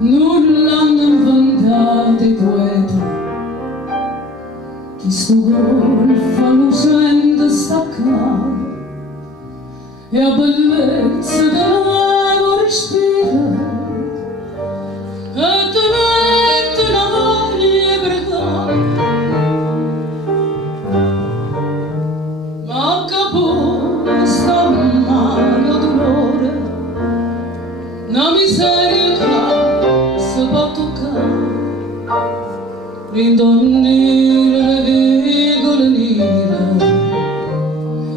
Nulla hanno inventato i poeti, chi sto golfo lo sente staccare e a bellezza dell'uomo respira e ti mette una voglia brigata, ma a capo sta un mare dolore, una miseria che si può toccare, rindonnire le vigole nere,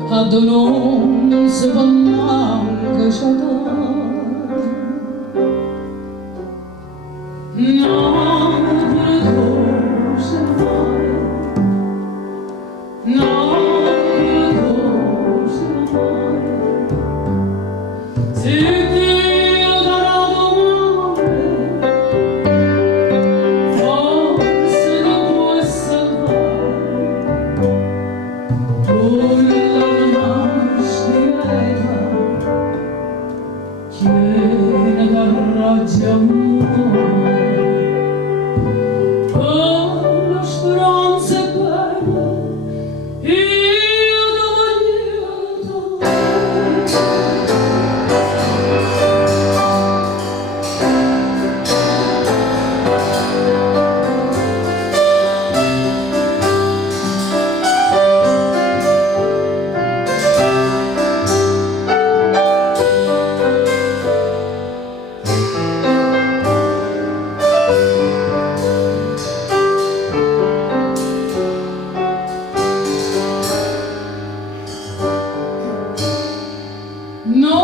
a non si può neanche sciatare. No, per cosa fare? No, per cosa fare? Se Dio darà domande, forse non puoi salvare. Piena d'arraggio amore, oh, la speranza è bella, io lo voglio dare. No,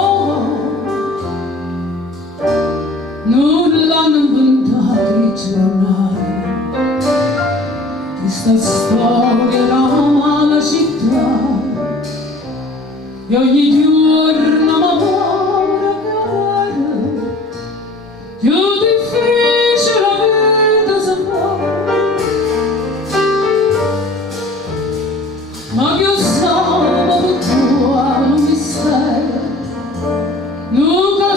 nulla hanno inventato i giornali, questa storia era una città e ogni giorno m'amore cadere, più difficile la vita sembrava, ma io sabato tua non mi sei. Nunca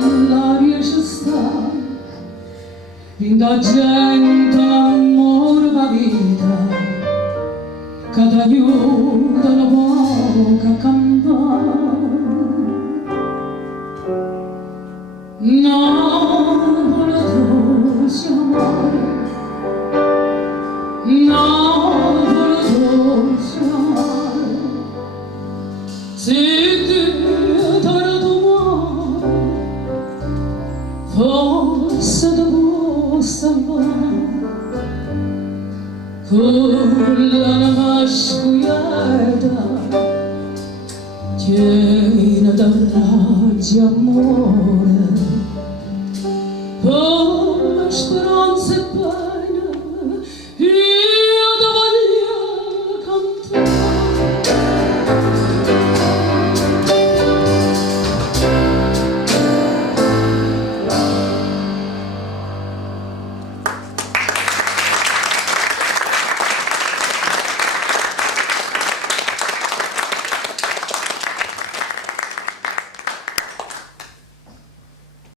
dall'aria ci sta, da gente l'amore va vita, che ti aiuta la bocca a cantare. No, la dolce amore, no, la dolce amore, se Dio darà domani, forse ti può salvare. Con la masculieta piena d'arraggio amore, oh, la speranza è bella.